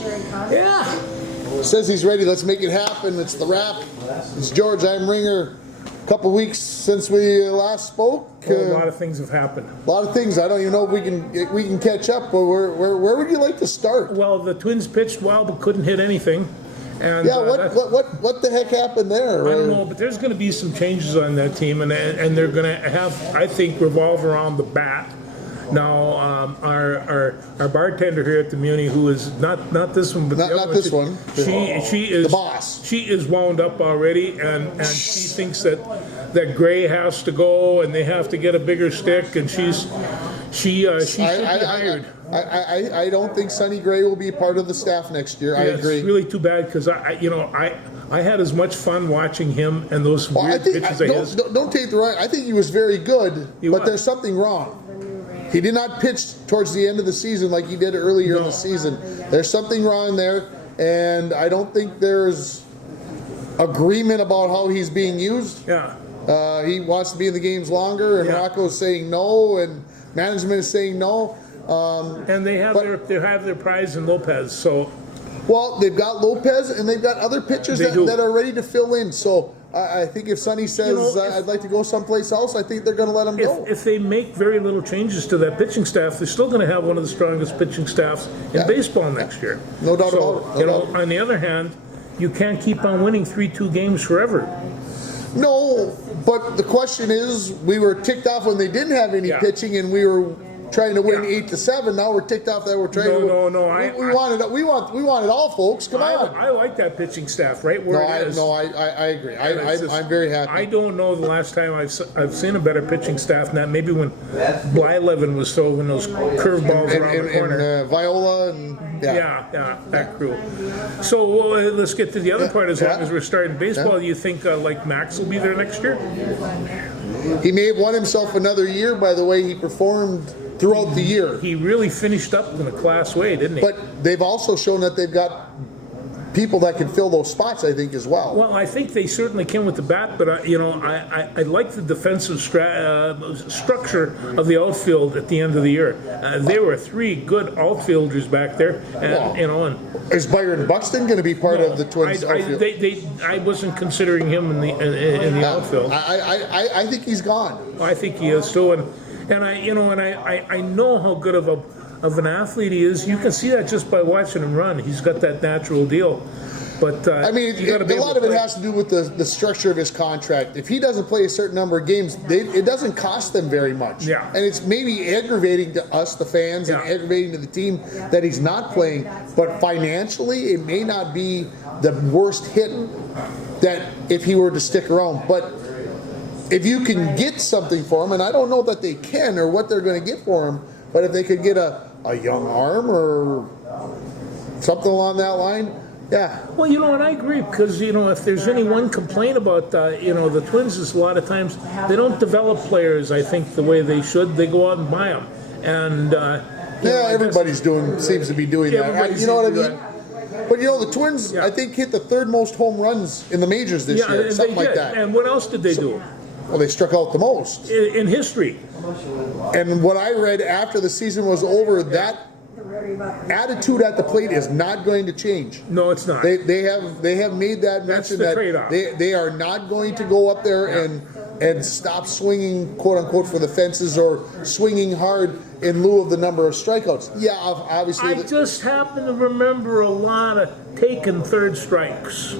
ready? Yeah. Says he's ready. Let's make it happen. It's the wrap. It's George. I'm Ringer. A couple weeks since we last spoke. A lot of things have happened. A lot of things. I don't even know if we can catch up. But where would you like to start? Well, the Twins pitched well but couldn't hit anything. And yeah, what the heck happened there? I don't know, but there's going to be some changes on that team, and they're going to have, I think, revolve around the bat. Now, our bartender here at the Muni, who is not this one, but not this one. She is the boss. She is wound up already, and she thinks that Gray has to go, and they have to get a bigger stick, and she should be hired. I don't think Sonny Gray will be part of the staff next year. I agree. It's really too bad because I had as much fun watching him and those weird pitches of his. Don't take the wrong. I think he was very good, but there's something wrong. He did not pitch towards the end of the season like he did earlier in the season. There's something wrong there, and I don't think there's agreement about how he's being used. Yeah. He wants to be in the games longer, and Rocco's saying no, and management is saying no. And they have their prize in Lopez. So, well, they've got Lopez, and they've got other pitchers that are ready to fill in. So I think if Sonny says I'd like to go someplace else, I think they're going to let him go. If they make very little changes to that pitching staff, they're still going to have one of the strongest pitching staffs in baseball next year. No doubt about it. On the other hand, you can't keep on winning 3-2 games forever. No, but the question is, we were ticked off when they didn't have any pitching, and we were trying to win 8-7. Now we're ticked off that we're trying to. No. We want it all, folks. Come on. I like that pitching staff right where it is. I agree. I'm very happy. I don't know the last time I've seen a better pitching staff than that. Maybe when Blyleven was throwing those curveballs around the corner. And Viola and that crew. So let's get to the other part. As long as we're starting baseball, do you think like Max will be there next year? He may have won himself another year by the way he performed throughout the year. He really finished up in a class way, didn't he? But they've also shown that they've got people that can fill those spots, I think, as well. Well, I think they certainly can with the bat, but I like the defensive structure of the outfield at the end of the year. There were 3 good outfielders back there, and is Byron Buxton going to be part of the Twins outfield? I wasn't considering him in the outfield. I think he's gone. I think he is too, and I know how good of an athlete he is. You can see that just by watching him run. He's got that natural deal. But I mean, a lot of it has to do with the structure of his contract. If he doesn't play a certain number of games, it doesn't cost them very much. Yeah. And it's maybe aggravating to us, the fans, and aggravating to the team that he's not playing. But financially, it may not be the worst hit that if he were to stick around. But if you can get something for him, and I don't know that they can or what they're going to get for him, but if they could get a young arm or something along that line, Well, and I agree because, if there's any one complaint about, the Twins is a lot of times they don't develop players, I think, the way they should. They go out and buy them. And, everybody's seems to be doing that. You know what I mean? But the Twins, I think, hit the 3rd most home runs in the majors this year, something like that. And what else did they do? Well, they struck out the most in history. And what I read after the season was over, that attitude at the plate is not going to change. No, it's not. They have made that mention that trade-off. They are not going to go up there and stop swinging, quote unquote, for the fences or swinging hard in lieu of the number of strikeouts. Yeah, obviously. I just happen to remember a lot of taken 3rd strikes.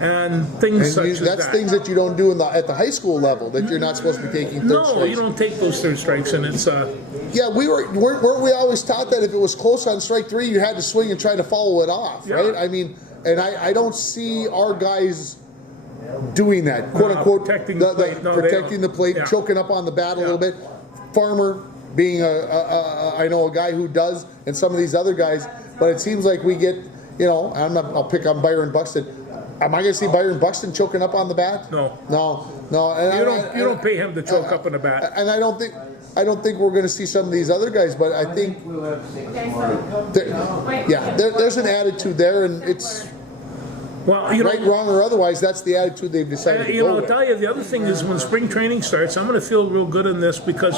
And things such as that. That's things that you don't do at the high school level, that you're not supposed to be taking 3rd strikes. No, you don't take those 3rd strikes, and it's... Yeah, weren't we always taught that if it was close on strike 3, you had to swing and try to follow it off, right? I mean, and I don't see our guys doing that, quote unquote, protecting the plate, choking up on the bat a little bit. Farmer being I know a guy who does, and some of these other guys, but it seems like we get, I'll pick on Byron Buxton. Am I going to see Byron Buxton choking up on the bat? No. And you don't pay him to choke up on the bat. And I don't think we're going to see some of these other guys, but I think there's an attitude there, and it's right, wrong, or otherwise. That's the attitude they've decided to go with. I'll tell you, the other thing is when spring training starts, I'm going to feel real good in this because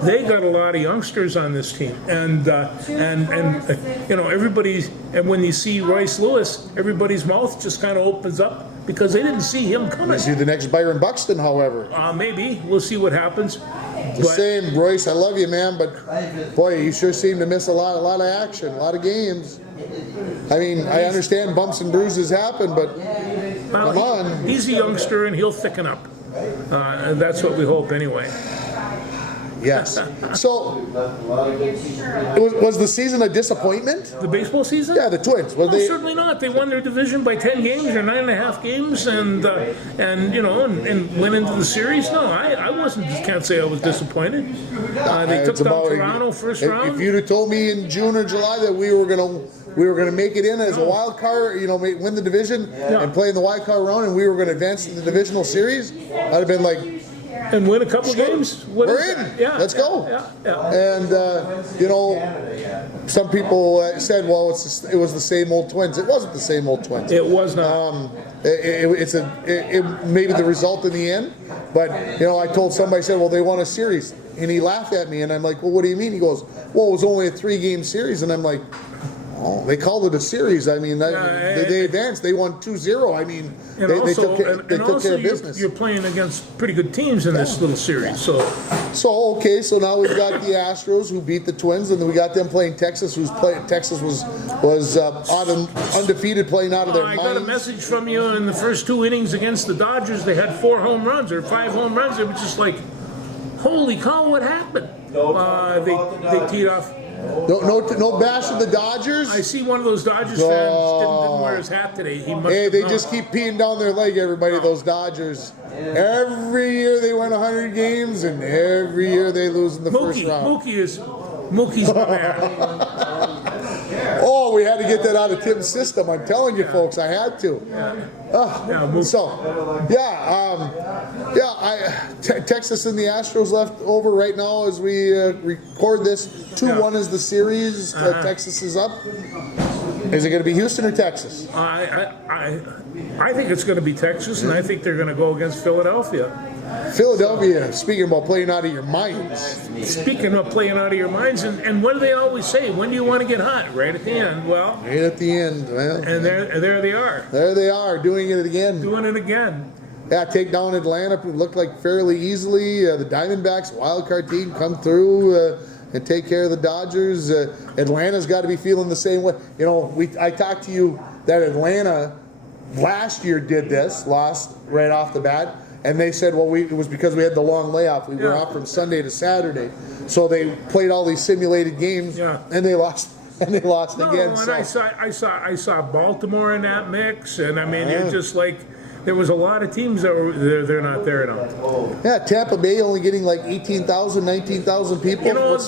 they got a lot of youngsters on this team, and everybody's, and when you see Royce Lewis, everybody's mouth just kind of opens up because they didn't see him coming. Is he the next Byron Buxton, however? Maybe we'll see what happens. The same, Royce. I love you, man, but boy, you sure seem to miss a lot of action, a lot of games. I mean, I understand bumps and bruises happen, but come on. He's a youngster and he'll thicken up. And that's what we hope anyway. Yes. So, was the season a disappointment? The baseball season? Yeah, the Twins. No, certainly not. They won their division by 10 games or 9.5 games, and went into the series. No, I wasn't. Can't say I was disappointed. They took down Toronto first round. If you'd have told me in June or July that we were gonna make it in as a wild card, win the division and play in the wild card round, and we were gonna advance in the divisional series, I'd have been like. And win a couple games. We're in. Yeah, let's go. Yeah. And some people said, "Well, it was the same old Twins." It wasn't the same old Twins. It was not. It maybe the result in the end, but I told somebody, I said, "Well, they won a series," and he laughed at me, and I'm like, "Well, what do you mean?" He goes, "Well, it was only a 3-game series," and I'm like. Oh, they called it a series. I mean, they advanced. They won 2-0. I mean, they took care of business. You're playing against pretty good teams in this little series. So now we've got the Astros who beat the Twins, and then we got them playing Texas. Texas was undefeated, playing out of their minds. I got a message from you in the first 2 innings against the Dodgers. They had 4 home runs or 5 home runs. It was just like, holy cow, what happened? They teed off. No bash of the Dodgers. I see one of those Dodgers fans didn't wear his hat today. They just keep peeing down their leg, everybody, those Dodgers. Every year they win 100 games, and every year they lose in the first round. Mookie's my man. Oh, we had to get that out of Tim's system. I'm telling you, folks, I had to. Texas and the Astros left over right now as we record this. 2-1 is the series. Texas is up. Is it going to be Houston or Texas? I think it's going to be Texas, and I think they're going to go against Philadelphia. Philadelphia, speaking about playing out of your minds. Speaking of playing out of your minds, and what do they always say? When do you want to get hot? Right at the end. Well, right at the end. Well, and there they are. There they are, doing it again. Doing it again. Yeah, take down Atlanta. It looked like fairly easily. The Diamondbacks, wild card team, come through and take care of the Dodgers. Atlanta's got to be feeling the same way. I talked to you that Atlanta last year did this, lost right off the bat. And they said, well, it was because we had the long layoff. We were off from Sunday to Saturday. So they played all these simulated games, and they lost. And they lost again. And I saw Baltimore in that mix, and I mean, you're just like, there was a lot of teams that were they're not there now. Yeah, Tampa Bay only getting like 18,000, 19,000 people. What's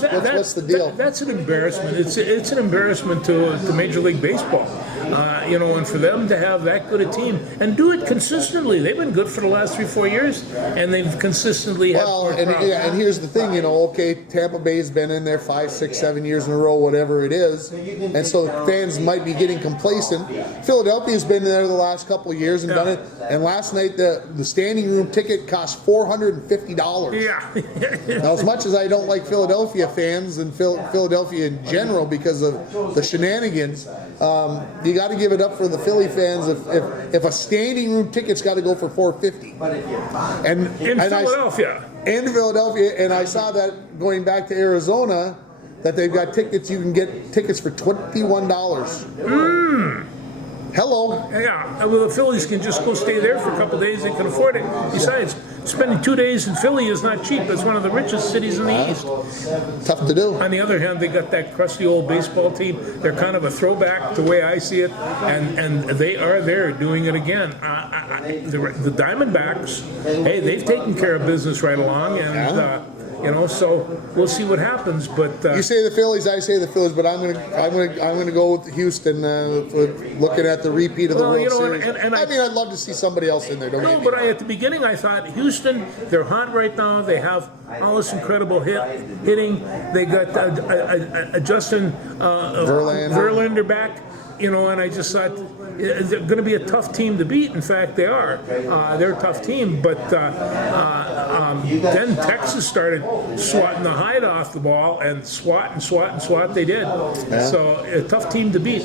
the deal? That's an embarrassment. It's an embarrassment to Major League Baseball. And for them to have that good a team and do it consistently. They've been good for the last 3-4 years, and they've consistently had and here's the thing, Tampa Bay's been in there 5, 6, 7 years in a row, whatever it is, and so fans might be getting complacent. Philadelphia's been there the last couple of years and done it, and last night the standing room ticket cost $450. Yeah. Now, as much as I don't like Philadelphia fans and Philadelphia in general because of the shenanigans, you got to give it up for the Philly fans if a standing room ticket's got to go for $450. And in Philadelphia. In Philadelphia, and I saw that going back to Arizona, that they've got tickets. You can get tickets for $21. Hello. Yeah, well, the Phillies can just go stay there for a couple of days. They can afford it. Besides, spending 2 days in Philly is not cheap. It's one of the richest cities in the East. Tough to do. On the other hand, they got that crusty old baseball team. They're kind of a throwback the way I see it, and they are there doing it again. The Diamondbacks, hey, they've taken care of business right along, and so we'll see what happens. But you say the Phillies, I say the Phillies, but I'm gonna go with Houston. Looking at the repeat of the World Series. I'd love to see somebody else in there. At the beginning I thought Houston, they're hot right now. They have all this incredible hitting. They got Justin Verlander back. you know, and I just thought they're going to be a tough team to beat. In fact, they are. They're a tough team, but then Texas started swatting the hide off the ball, and swat they did. Yeah. So a tough team to beat.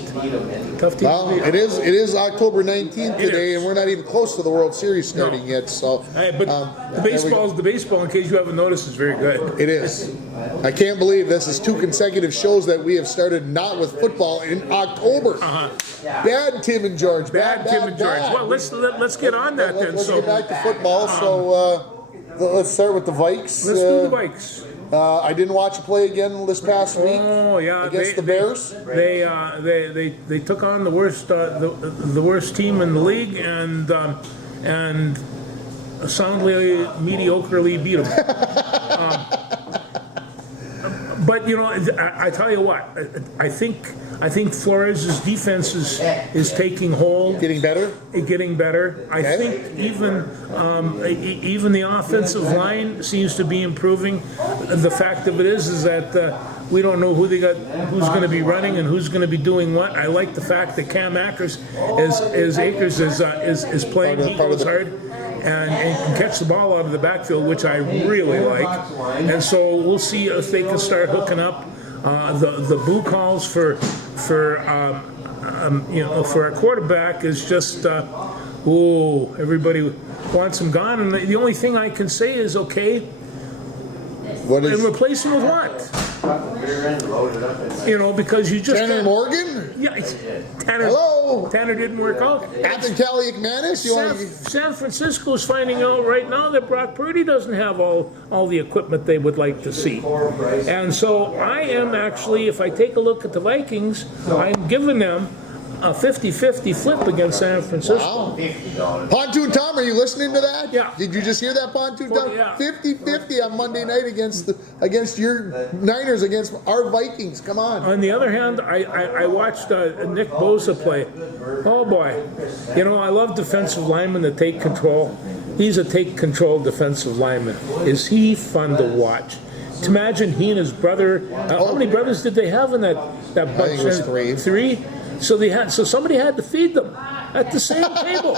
Tough team Well, to beat. it is October 19th today, and we're not even close to the World Series starting yet. So, But the baseball, in case you haven't noticed, is very good. it is. I can't believe this is 2 consecutive shows that we have started not with football in October. Bad Tim and George. Bad Tim and George. Well, let's get on that then. Let's So get back to football. Let's start with the Vikes. let's do the Vikes. I didn't watch a play again this past week Oh yeah, against the Bears. They took on the worst the worst team in the league and soundly mediocrely beat them. But you know, I tell you what, I think Flores' defense is taking hold. Getting better. Getting better. I think even the offensive line seems to be improving. The fact of it is that we don't know who's going to be running and who's going to be doing what. I like the fact that Cam Akers is playing. He goes hard and can catch the ball out of the backfield, which I really like. And so we'll see if they can start hooking up. The boo calls for a quarterback is just everybody wants him gone, and the only thing I can say is okay. What is And replace him with what? You know, because you just Tanner Morgan? Yeah, Tanner. Hello? Tanner didn't work out. After Kelly McManus? San Francisco is finding out right now that Brock Purdy doesn't have all the equipment they would like to see. And so I am actually, if I take a look at the Vikings, I'm giving them a 50-50 flip against San Francisco. Wow. Pontoon Tom, are you listening to that? Yeah. Did you just hear that, Pontoon Tom? Yeah. 50-50 on Monday night against your Niners, against our Vikings. Come on. On the other hand, I watched Nick Bosa play. Oh boy. You know, I love defensive linemen that take control. He's a take control defensive lineman. Is he fun to watch? To imagine he and his brother, how many brothers did they have in that bunch? I think it was 3. 3? So somebody had to feed them at the same table.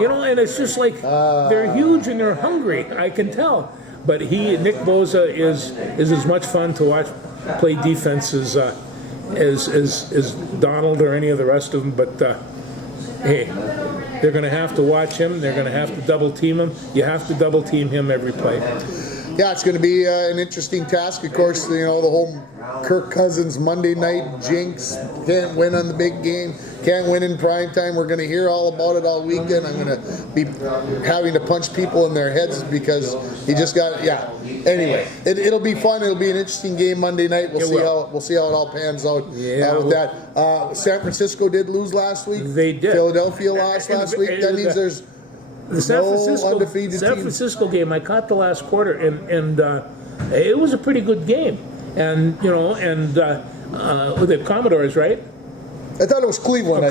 You know, and it's just like they're huge and they're hungry. I can tell. But Nick Bosa is as much fun to watch play defense as Donald or any of the rest of them. But hey, they're going to have to watch him. They're going to have to double team him. You have to double team him every play. Yeah, it's going to be an interesting task. Of course, you know, the whole Kirk Cousins Monday night jinx, can't win on the big game, can't win in prime time. We're going to hear all about it all weekend. I'm going to be having to punch people in their heads because he just got, Anyway, it'll be fun. It'll be an interesting game Monday night. We'll see how it all pans out with that. San Francisco did lose last week. They did. Philadelphia lost last week. That means there's the San undefeated Francisco game, I caught the last quarter, and it was a pretty good game. And, you know, with the Commodores, right? I thought it was Cleveland.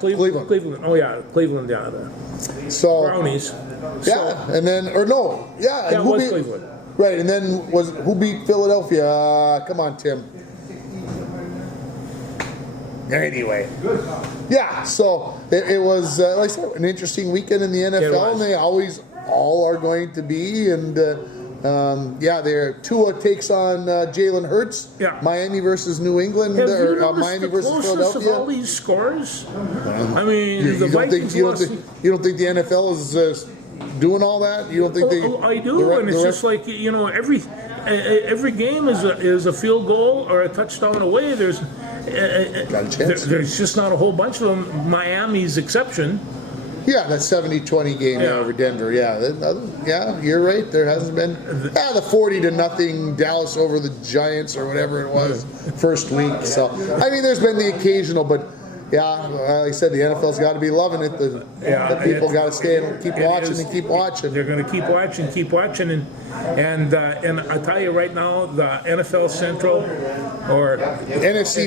Cleveland. Oh, yeah, Cleveland, So Brownies. And then, or no, it was Cleveland. Right, and then who beat Philadelphia? Come on, Tim. Anyway, so it was like I said, an interesting weekend in the NFL, and they always all are going to be. And Tua takes on Jalen Hurts. Yeah. Miami versus New England, or Miami versus Philadelphia. Of all these scores, I mean, the Vikings. You don't think the NFL is doing all that? You don't think they? I do, and it's just like, you know, every game is a field goal or a touchdown away. There's just not a whole bunch of them. Miami's exception. Yeah, that 70-20 game over Denver. Yeah, you're right. There hasn't been the 40-0 Dallas over the Giants or whatever it was first week. So I mean, there's been the occasional, but like I said, the NFL's got to be loving it. The people got to stay and keep watching. They're going to keep watching, and I tell you right now, the NFL Central or NFC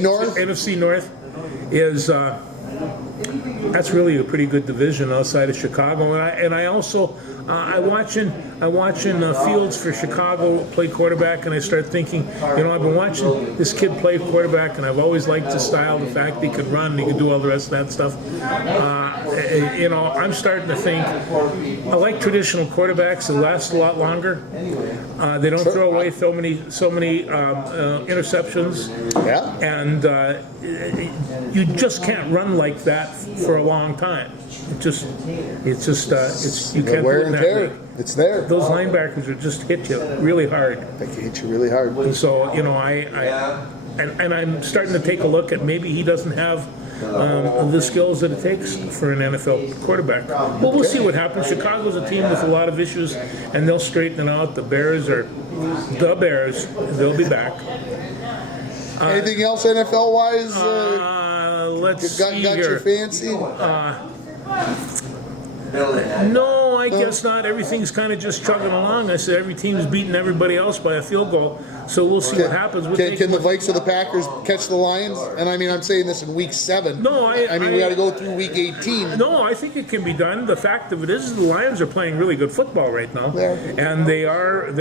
North is. That's really a pretty good division outside of Chicago, and I also I'm watching Fields for Chicago play quarterback, and I start thinking, I've been watching this kid play quarterback, and I've always liked his style, the fact he could run, he could do all the rest of that stuff. I'm starting to think, I like traditional quarterbacks that last a lot longer. They don't throw away so many interceptions. Yeah. And you just can't run like that for a long time. You can't Wear do it and that tear. way. It's there. Those linebackers will just hit you really hard. They can hit you really hard. And so, I'm starting to take a look at maybe he doesn't have the skills that it takes for an NFL quarterback. But we'll see what happens. Chicago's a team with a lot of issues, and they'll straighten it out. The Bears, they'll be back. Anything else NFL-wise? Let's see got here. your fancy? No, I guess not. Everything's kind of just chugging along. I said every team's beating everybody else by a field goal, so we'll see what happens. Can the Vikes or the Packers catch the Lions? And I mean, I'm saying this in week 7. No, we got to go through week 18. No, I think it can be done. The fact of it is, the Lions are playing really good football right now, and they are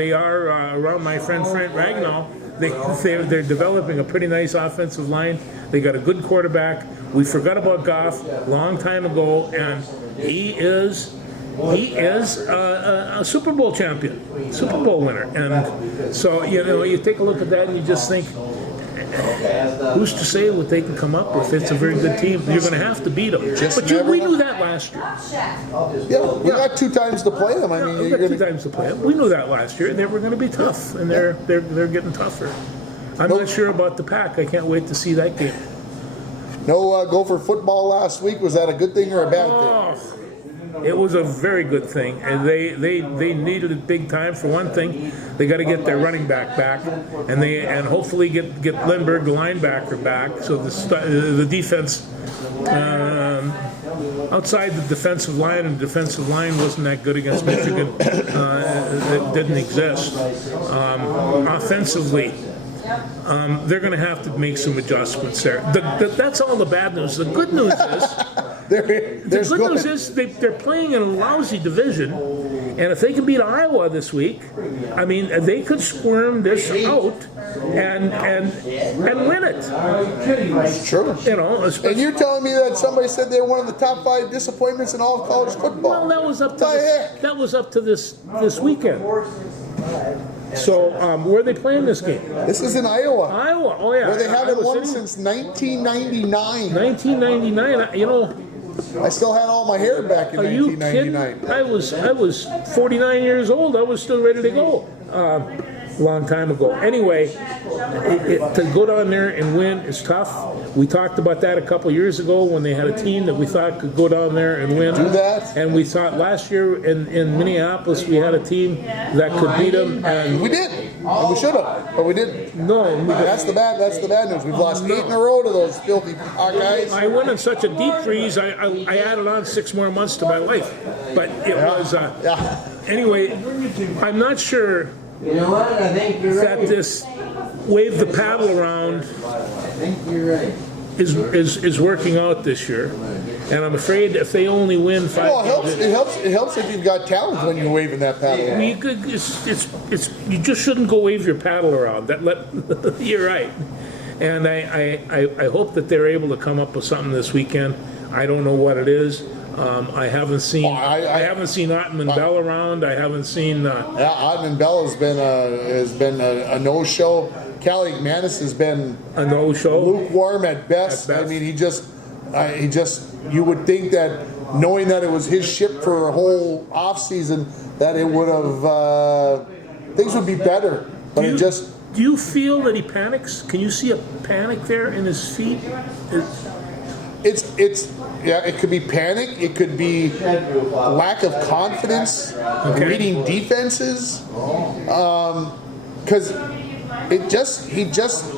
around my friend Frank Ragnow. They're developing a pretty nice offensive line. They got a good quarterback. We forgot about Goff a long time ago, and he is a Super Bowl champion, Super Bowl winner. And so, you take a look at that and you just think, who's to say what they can come up with? It's a very good team. You're going to have to beat them. We knew that last year. Yeah, we got 2 times to play them. We got 2 times to play them. We knew that last year. They were going to be tough, and they're getting tougher. I'm not sure about the Pack. I can't wait to see that game. No Gopher football last week. Was that a good thing or a bad thing? It was a very good thing, and they needed it big time. For one thing, they got to get their running back, and hopefully get Lindbergh, the linebacker, back. So the defense, outside the defensive line, and the defensive line wasn't that good against Michigan. It didn't exist. Offensively, they're going to have to make some adjustments there. That's all the bad news. The good news is, they're playing in a lousy division, and if they can beat Iowa this week, I mean, they could squirm this out and win it. Sure. And you're telling me that somebody said they're one of the top 5 disappointments in all of college football? Well, that was up to this weekend. So, where are they playing this game? This is in Iowa. Iowa, oh yeah. Where they haven't won since 1999. 1999, I still had all my hair back in 1999. Kidding? I was 49 years old. I was still ready to go. Long time ago. Anyway, to go down there and win is tough. We talked about that a couple years ago when they had a team that we thought could go down there and win. Do that. And we thought last year in Minneapolis we had a team that could beat them. And we did. And we should have, but we didn't. No, that's the bad news. We've lost 8 in a row to those filthy Hawkeyes. I went on such a deep freeze. I added on 6 more months to my life, but it was anyway. I'm not sure. You know what? I think you're right. That this wave the paddle around is working out this year, and I'm afraid if they only win 5. Well, it helps if you've got talent when you're waving that paddle around. You just shouldn't go wave your paddle around. You're right, and I hope that they're able to come up with something this weekend. I don't know what it is. I haven't seen Ottman Bell around. I haven't seen. Ottman Bell has been a no-show. Callie McManus has been a no-show, lukewarm at best. I mean, he just. You would think that knowing that it was his ship for a whole off season, that it would have things would be better. But do you feel that he panics? Can you see a panic there in his feet? It could be panic. It could be lack of confidence, reading defenses, because he just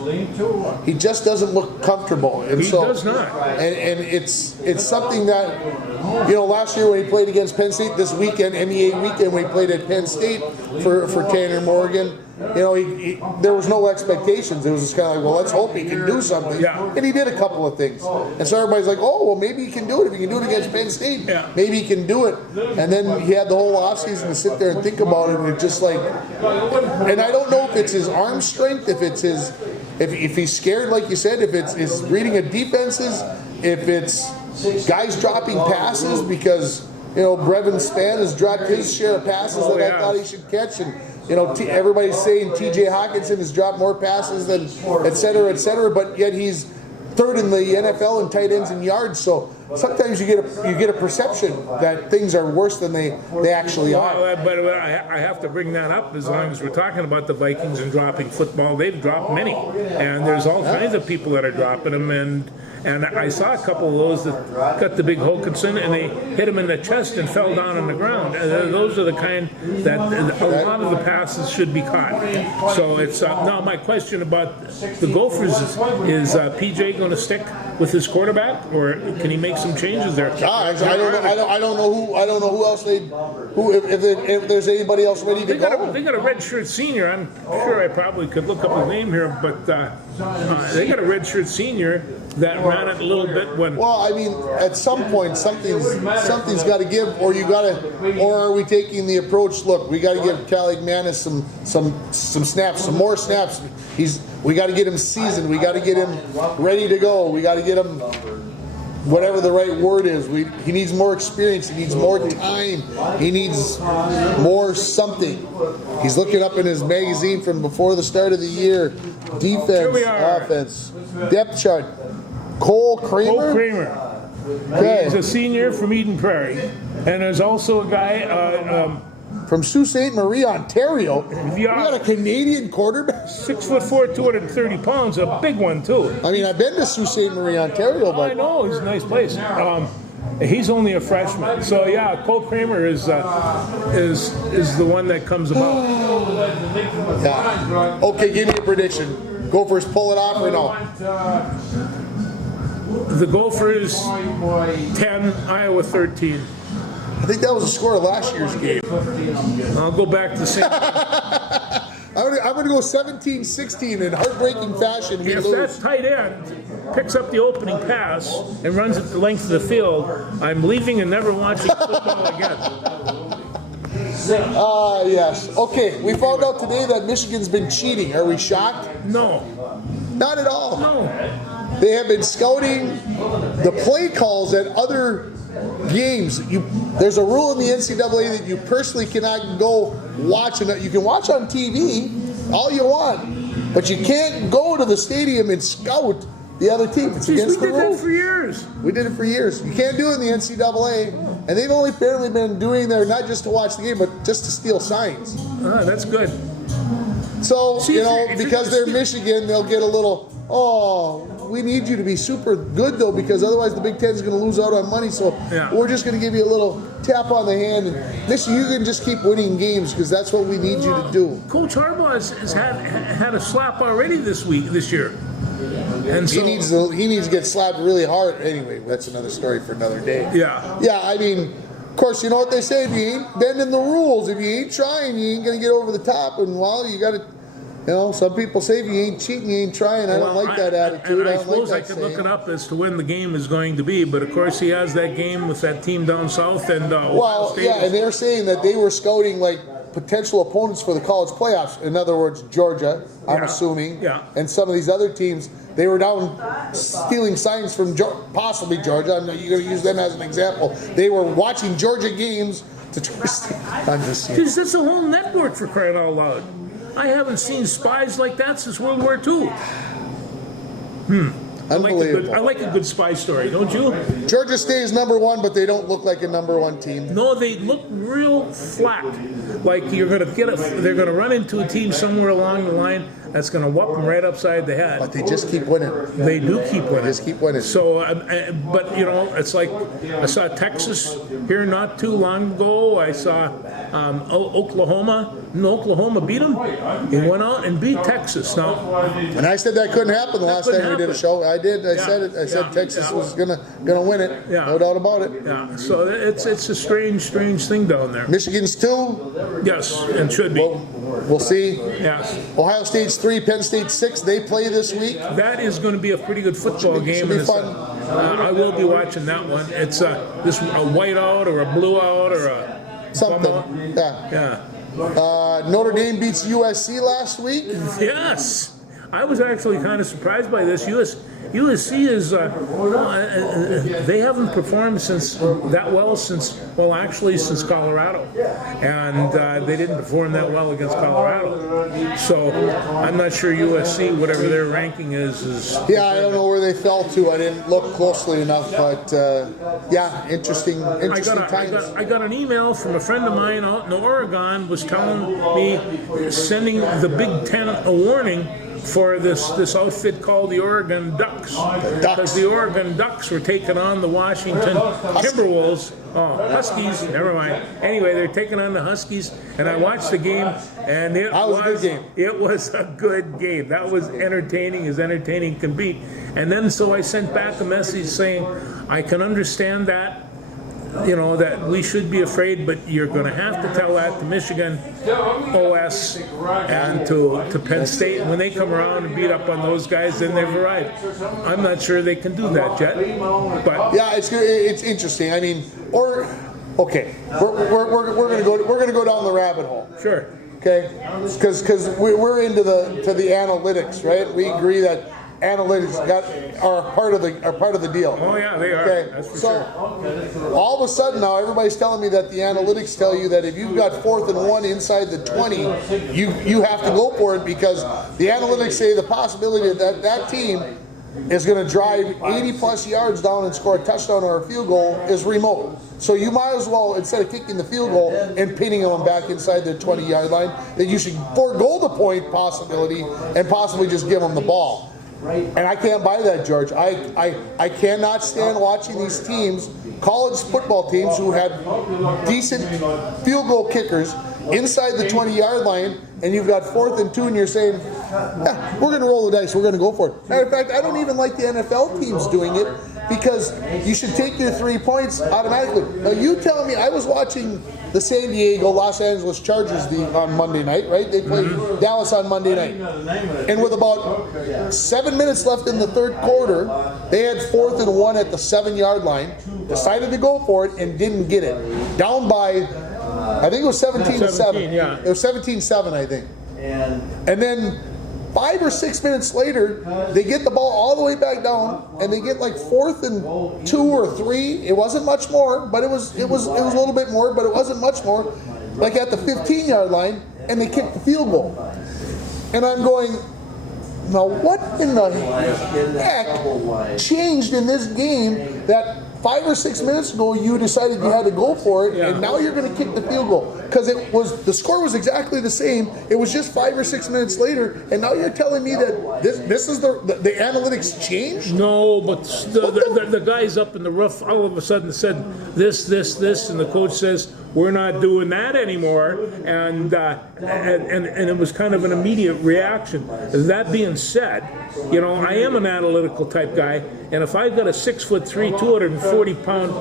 doesn't look comfortable, and he does not. And it's something that last year when he played against Penn State, this weekend, MEA weekend, when he played at Penn State for Tanner Morgan, there was no expectations. It was just kind of like, well, let's hope he can do something. Yeah. And he did a couple of things. And so everybody's like, oh, well, maybe he can do it. If he can do it against Penn State, maybe he can do it. And then he had the whole offseason to sit there and think about it. And it's just like, and I don't know if it's his arm strength, if it's his, if he's scared, like you said, if it's his reading of defenses, if it's guys dropping passes because, Brevin Spann has dropped his share of passes that I thought he should catch. And, everybody's saying TJ Hawkinson has dropped more passes than et cetera, but yet he's third in the NFL in tight ends and yards. So sometimes you get a perception that things are worse than they actually are. Well, but I have to bring that up as long as we're talking about the Vikings and dropping football. They've dropped many, and there's all kinds of people that are dropping them. And I saw a couple of those that got the big Hokinson and they hit him in the chest and fell down on the ground. And those are the kind that a lot of the passes should be caught. So it's now my question about the Gophers is PJ going to stick with his quarterback, or can he make some changes there? I don't know who else if there's anybody else ready to go. They got a redshirt senior. I'm sure I probably could look up his name here, but they got a redshirt senior that ran it a little bit when. Well, I mean, at some point something's got to give, or are we taking the approach? Look, we got to give Kaliakmanis some snaps, some more snaps. We got to get him seasoned. We got to get him ready to go. We got to get him whatever the right word is. He needs more experience. He needs more time. He needs more something. He's looking up in his magazine from before the start of the year. Defense, offense, depth chart. Cole Kramer. Okay. He's a senior from Eden Prairie, and there's also a guy from Sault Ste. Marie, Ontario. We got a Canadian quarterback. 6'4", 230 pounds, a big one too. I mean, I've been to Sault Ste. Marie, Ontario, but I know it's a nice place. He's only a freshman, so yeah, Cole Kramer is the one that comes about. Yeah. Okay, give me a prediction. Gophers pull it off or no? The Gophers 10, Iowa 13. I think that was the score of last year's game. I'll go back to the same. I'm going to go 17-16 in heartbreaking fashion. If that tight end picks up the opening pass and runs it the length of the field, I'm leaving and never watching football again. Yes. Okay, we found out today that Michigan's been cheating. Are we shocked? No. Not at all. No. They have been scouting the play calls at other games. There's a rule in the NCAA that you personally cannot go watch. You can watch on TV all you want, but you can't go to the stadium and scout the other team. It's against the rules. We did that for years. We did it for years. You can't do it in the NCAA, and they've only barely been doing there not just to watch the game, but just to steal signs. That's good. So, because they're Michigan, they'll get a little, we need you to be super good, though, because otherwise the Big Ten is going to lose out on money. So we're just going to give you a little tap on the hand. And Michigan, you can just keep winning games because that's what we need you to do. Coach Harbaugh has had a slap already this year. And so, he needs to get slapped really hard. Anyway, that's another story for another day. Yeah. Yeah, I mean, of course, you know what they say, if you ain't bending the rules, if you ain't trying, you ain't going to get over the top. And, well, you got to, some people say if you ain't cheating, you ain't trying. I don't like that attitude. I suppose I could look it up as to when the game is going to be, but of course he has that game with that team down south. And and they're saying that they were scouting, like, potential opponents for the college playoffs. In other words, Georgia, I'm assuming, and some of these other teams. They were down stealing signs from possibly Georgia. I'm not going to use them as an example. They were watching Georgia games to try to steal. I'm just saying. Because that's a whole network, for crying out loud. I haven't seen spies like that since World War II. Unbelievable. I like a good spy story, don't you? Georgia stays #1, but they don't look like a #1 team. No, they look real flat. Like they're going to run into a team somewhere along the line that's going to whoop them right upside the head. But they just keep winning. They do keep winning. They just keep winning. So, but it's like I saw Texas here not too long ago. I saw Oklahoma. And Oklahoma beat them. They went out and beat Texas. Now, and I said that couldn't happen the last time we did a show. I I did. I Yeah, said it. I said yeah, Texas yeah. was gonna win it. Yeah. No doubt about it. Yeah, so it's a strange thing down there. Michigan's 2. Yes, and should be. We'll see. Yes. Ohio State's 3, Penn State 6. They play this week. That is going to be a pretty good football game. Should be and it's, fun. I will be watching that one. It's a whiteout or a blueout or a Something. bum Yeah. out. Yeah. Notre Dame beats USC last week. Yes. I was actually kind of surprised by this. USC is they haven't performed since Colorado, and they didn't perform that well against Colorado. So I'm not sure USC, whatever their ranking is. Yeah, I don't know where they fell to. I didn't look closely enough, but yeah, interesting times. I got an email from a friend of mine out in Oregon was telling me, sending the Big Ten a warning for this outfit called the Oregon Ducks. Because the Oregon Ducks were taking on the Washington Timberwolves. Oh, Huskies, never mind. Anyway, they're taking on the Huskies, and I watched the game, and it was a good game. It was a good game. That was entertaining as entertaining can be. And then so I sent back a message saying, I can understand that, that we should be afraid, but you're going to have to tell that to Michigan OS and to Penn State. When they come around and beat up on those guys, then they've arrived. I'm not sure they can do that yet. But yeah, it's interesting. I mean, we're going to go down the rabbit hole. Sure. Okay, because we're into the analytics, right? We agree that analytics are part of the deal. Oh yeah, they are. Okay, that's for sure. All of a sudden now, everybody's telling me that the analytics tell you that if you've got 4th and 1 inside the 20, you have to go for it, because the analytics say the possibility that team is going to drive 80 plus yards down and score a touchdown or a field goal is remote. So you might as well, instead of kicking the field goal and pinning them back inside the 20-yard line, that you should forego the point possibility and possibly just give them the ball. And I can't buy that, George. I cannot stand watching these teams, college football teams who have decent field goal kickers inside the 20-yard line, and you've got 4th and 2, and you're saying, yeah, we're going to roll the dice, we're going to go for it. Matter of fact, I don't even like the NFL teams doing it, because you should take your 3 points automatically. Now, you tell me, I was watching the San Diego Los Angeles Chargers on Monday night, right? They played Dallas on Monday night. And with about 7 minutes left in the third quarter, they had 4th and 1 at the 7-yard line, decided to go for it, and didn't get it. Down by, I think it was 17-7. Yeah. It was 17-7, I think. And then 5 or 6 minutes later, they get the ball all the way back down, and they get like 4th and 2 or 3. It wasn't much more, but it was a little bit more, but it wasn't much more. Like at the 15-yard line, and they kicked the field goal. And I'm going, now what in the heck changed in this game that 5 or 6 minutes ago you decided you had to go for it, and now you're going to kick the field goal? Because the score was exactly the same. It was just 5 or 6 minutes later, and now you're telling me that this is the analytics changed? No, but the guys up in the roof all of a sudden said this, and the coach says we're not doing that anymore, and it was kind of an immediate reaction. That being said, I am an analytical type guy, and if I've got a 6'3", 240-pound,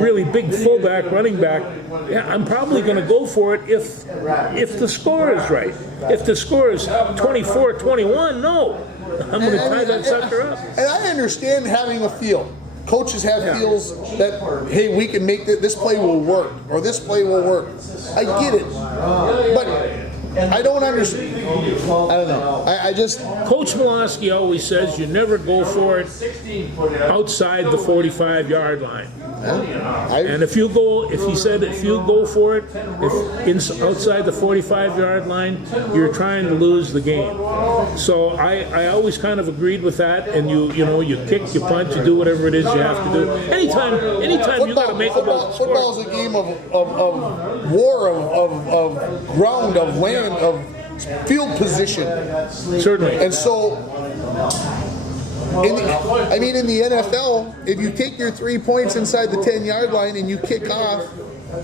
really big fullback, running back, yeah, I'm probably going to go for it if the score is right. If the score is 24-21, no, I'm going to tie that sucker up. And I understand having a feel. Coaches have feels that, hey, we can make this play will work, or this play will work. I get it, but I don't understand. I don't know. I just... Coach Milosky always says you never go for it outside the 45-yard line. And if you go for it, outside the 45-yard line, you're trying to lose the game. So I always kind of agreed with that. And you kick, you punch, you do whatever it is you have to do. Anytime you got to make a score. Football is a game of war, of ground, of land, of field position. Certainly. And so, in the NFL, if you take your 3 points inside the 10-yard line and you kick off,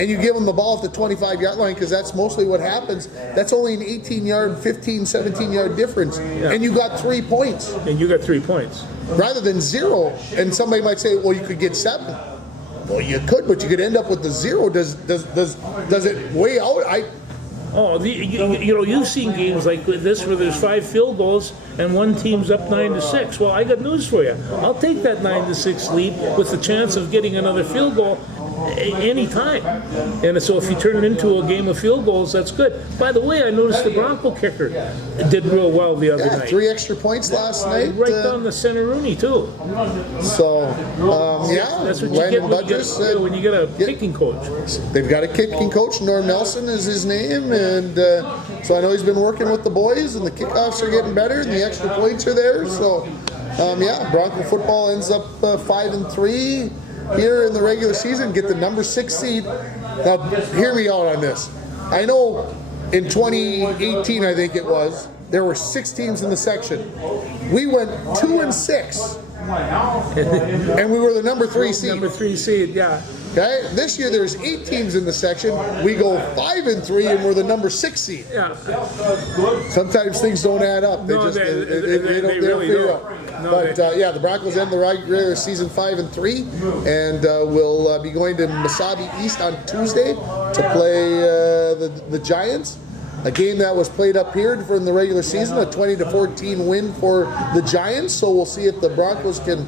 and you give them the ball at the 25-yard line, because that's mostly what happens, that's only an 18-yard, 15, 17-yard difference, and you got 3 points. And you got 3 points. Rather than 0, and somebody might say, well, you could get 7. Well, you could, but you could end up with the 0. Does it weigh out? You've seen games like this where there's 5 field goals and one team's up 9-6. Well, I got news for you. I'll take that 9-6 lead with the chance of getting another field goal any time. And so if you turn it into a game of field goals, that's good. By the way, I noticed the Bronco kicker did real well the other night. 3 extra points last night. Right down the center Rooney, too. So, That's what you get when you get a kicking coach. They've got a kicking coach. Norm Nelson is his name. And so I know he's been working with the boys, and the kickoffs are getting better, and the extra points are there. So, Bronco football ends up 5-3 here in the regular season, get the number 6 seed. Now, hear me out on this. I know in 2018, I think it was, there were 6 teams in the section. We went 2-6, and we were the number 3 seed. Number 3 seed, yeah. Okay, this year there's 8 teams in the section. We go 5-3, and we're the number 6 seed. Yeah. Sometimes things don't add up. They don't really figure don't. out. But the Broncos end the regular season 5-3, and we'll be going to Mesabi East on Tuesday to play the Giants. A game that was played up here from the regular season, a 20-14 win for the Giants. So we'll see if the Broncos can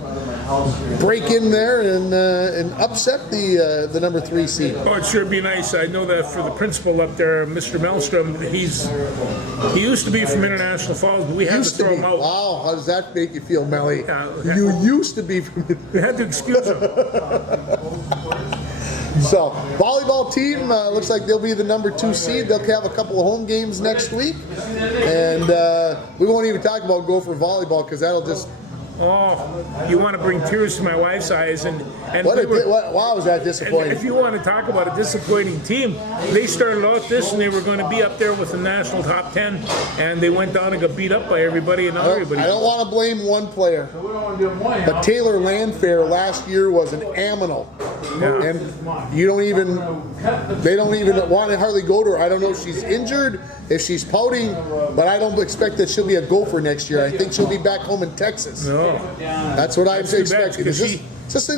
break in there and upset the number 3 seed. Oh, it'd sure be nice. I know that for the principal up there, Mr. Melstrom, he used to be from International Falls, but we had to throw him out. Wow, how does that make you feel, Melly? You used to be from. We had to excuse him. So, volleyball team looks like they'll be the number 2 seed. They'll have a couple of home games next week. And we won't even talk about Gopher volleyball, because that'll just... Oh, you want to bring tears to my wife's eyes. Wow, was that disappointing. If you want to talk about a disappointing team, they started out this and they were going to be up there with the national top 10, and they went down and got beat up by everybody and everybody. I don't want to blame one player, but Taylor Landfair last year was an aminal. Yeah. And they don't even want to hardly go to her. I don't know if she's injured, if she's pouting, but I don't expect that she'll be a Gopher next year. I think she'll be back home in Texas. No. That's what I'm expecting. That's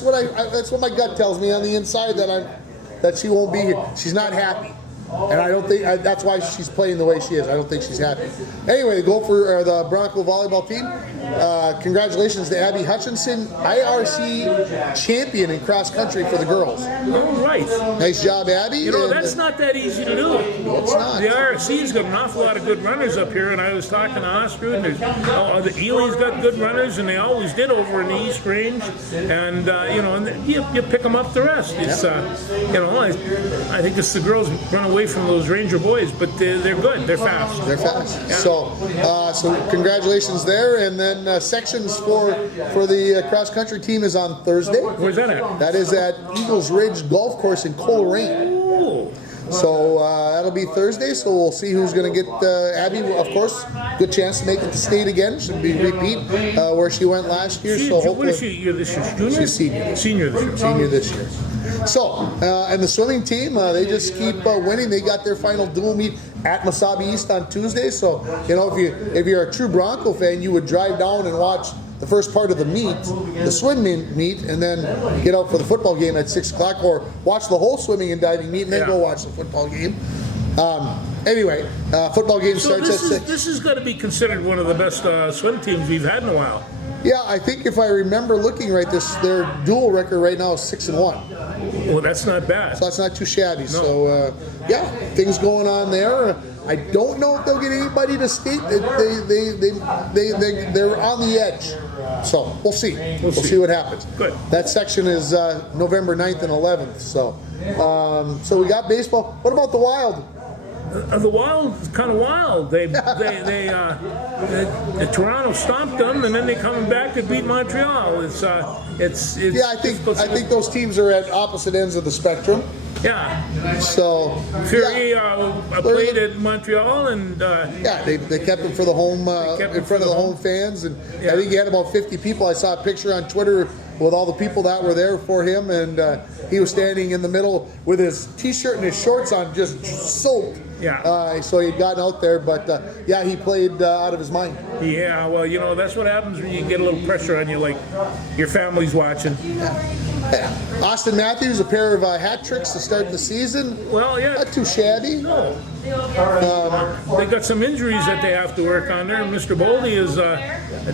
what my gut tells me on the inside, that she won't be here. She's not happy. And I don't think that's why she's playing the way she is. I don't think she's happy. Anyway, the Bronco volleyball team. Congratulations to Abby Hutchinson, IRC champion in cross country for the girls. All right. Nice job, Abby. That's not that easy to do. It's not. The IRC's got an awful lot of good runners up here, and I was talking to Ostrud, and the Ely's got good runners, and they always did over in the East Range. And you pick them up the rest. It's I think it's the girls run away from those Ranger boys, but they're good. They're fast. They're fast. Yeah. So congratulations there. And then sections for the cross country team is on Thursday. Where's that at? That is at Eagles Ridge Golf Course in Coleraine. Ooh. So that'll be Thursday. So we'll see who's going to get Abby. Of course, good chance to make it to state again. Should be repeat where she went last year. So hopefully, what is she this year? Junior? She's senior. Senior this year. Senior this year. So, and the swimming team, they just keep winning. They got their final dual meet at Mesabi East on Tuesday. So, if you're a true Bronco fan, you would drive down and watch the first part of the meet, the swim meet, and then get out for the football game at 6 o'clock, or watch the whole swimming and diving meet, and then go watch the football game. Anyway, football game starts at 6. This is going to be considered one of the best swim teams we've had in a while. Yeah, I think if I remember looking right, their dual record right now is 6-1. Well, that's not bad. So that's not too shabby. No. So things going on there. I don't know if they'll get anybody to state. They're on the edge. So we'll see. We'll see what happens. Good. That section is November 9th and 11th. So we got baseball. What about the Wild? The Wild is kind of wild. The Toronto stomped them, and then they coming back to beat Montreal. It's I think those teams are at opposite ends of the spectrum. Yeah. So Fury yeah, played at Montreal, and yeah, they kept him for the home kept in him front for of the the home home. fans, and Yeah. I think he had about 50 people. I saw a picture on Twitter with all the people that were there for him, and he was standing in the middle with his t-shirt and his shorts on, just soaked. Yeah. So he'd gotten out there, but yeah, he played out of his mind. yeah, well, you know, that's what happens when you get a little pressure on you, like your family's watching. Yeah. Austin Matthews, a pair of hat tricks to start the season. Well, yeah. Not too shabby. No. They got some injuries that they have to work on there. Mr. Boldy is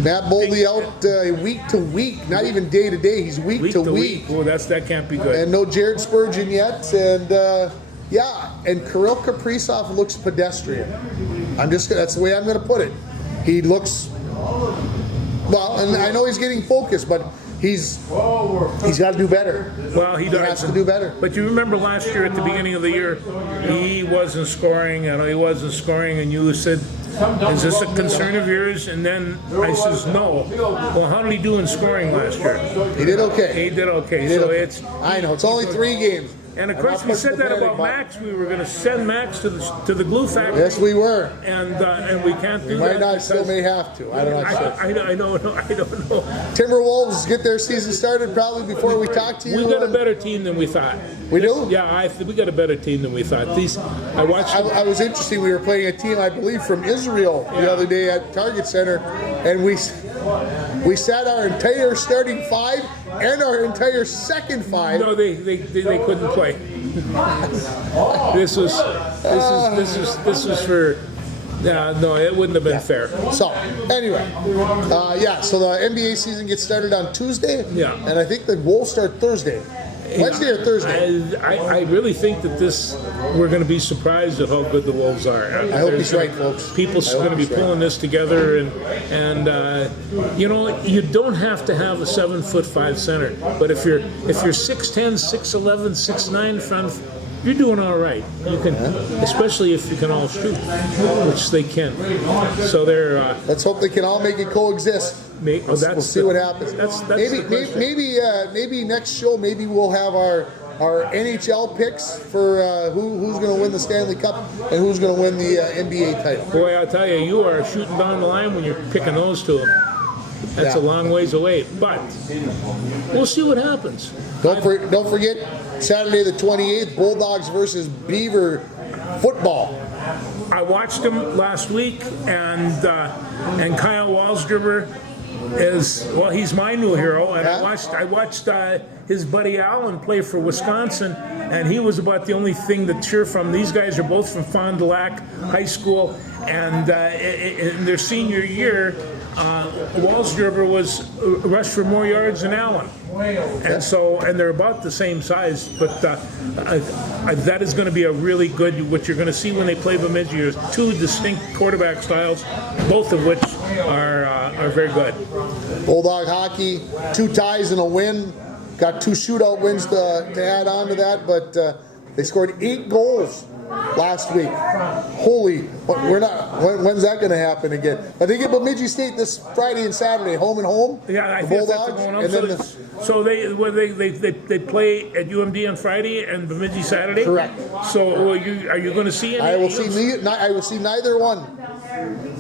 Matt Boldy out week to week, not even day to day. He's week to week. Oh, that can't be good. And no Jared Spurgeon yet. And yeah, and Kirill Kaprizov looks pedestrian. That's the way I'm going to put it. He looks, well, and I know he's getting focused, but he's got to do better. Well, he does. He has to do better. But you remember last year at the beginning of the year, he wasn't scoring, and you said, is this a concern of yours? And then I says, no. Well, how did he do in scoring last year? He did okay. He did okay. He did So okay. it's, I know, it's only 3 games. and of I'm course not we pushing said the that panic about button. Max. We were going to send Max to the glue factory. Yes, we were. And we can't do We that. might not, still because- may have to. I don't know. I don't know. Timberwolves get their season started probably before we talk to you. We got a better team than we thought. We do? Yeah, we got a better team than we thought. I watched. I was interesting. We were playing a team, I believe, from Israel the other day at Target Center, and we sat our entire starting 5 and our entire second 5. No, they couldn't play. This was for. No, it wouldn't have been fair. So anyway, yeah. So the NBA season gets started on Tuesday. Yeah. And I think the Wolves start Thursday, Wednesday or Thursday. I really think that we're going to be surprised at how good the Wolves are. I hope he's right, folks. People's I hope going to be he's right. pulling this together, and you know, you don't have to have a 7'5" center, but if you're 6'10", 6'11", 6'9", front, you're doing all right. You can, especially if you can all shoot, which they can. So they're. Let's hope they can all make it coexist. We'll see what happens. Maybe next show, maybe we'll have our NHL picks for who's going to win the Stanley Cup and who's going to win the NBA title. Boy, I'll tell you, you are shooting down the line when you're picking those two. That's Yeah. a long ways away, but we'll see what happens. Don't forget, Saturday the 28th, Bulldogs versus Beaver football. I watched him last week, and Kyle Walsdriver is, well, he's my new hero. And Yeah. I watched his buddy Allen play for Wisconsin, and he was about the only thing to cheer from. These guys are both from Fond du Lac High School, and in their senior year, Walsdriver was rushed for more yards than Allen. And they're about the same size, but that is going to be a really good, what you're going to see when they play Bemidji is 2 distinct quarterback styles, both of which are very good. Bulldog hockey, 2 ties and a win. Got 2 shootout wins to add on to that, but they scored 8 goals last week. Holy, when's that going to happen again? I think at Bemidji State this Friday and Saturday, home and home. Yeah, I the think that's Bulldogs, going on. and then So they play at UMD on Friday and Bemidji Saturday. Correct. So are you going to see any? I will see neither one.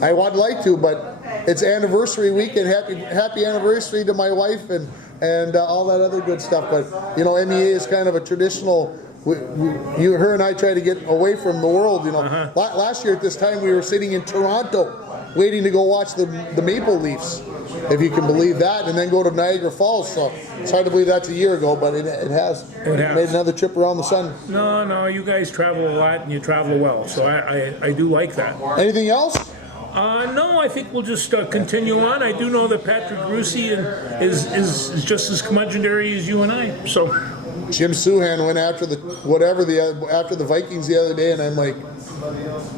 I would like to, but it's anniversary week, and happy anniversary to my wife and all that other good stuff. But you know, MEA is kind of a traditional. Her and I try to get away from the world. You know, last year at this time we were sitting in Toronto, waiting to go watch the Maple Leafs, if you can believe that, and then go to Niagara Falls. So it's hard to believe that's a year ago, but it has. Made another trip around the sun. No, you guys travel a lot and you travel well, so I do like that. Anything else? No, I think we'll just continue on. I do know that Patrick Russi is just as curmudgeonary as you and I. So Jim Suhan went after after the Vikings the other day, and I'm like,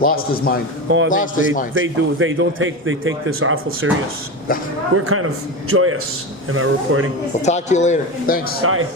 lost his mind. His mind. They do. They take this awful serious. We're kind of joyous in our reporting. I'll talk to you later. Thanks. Bye.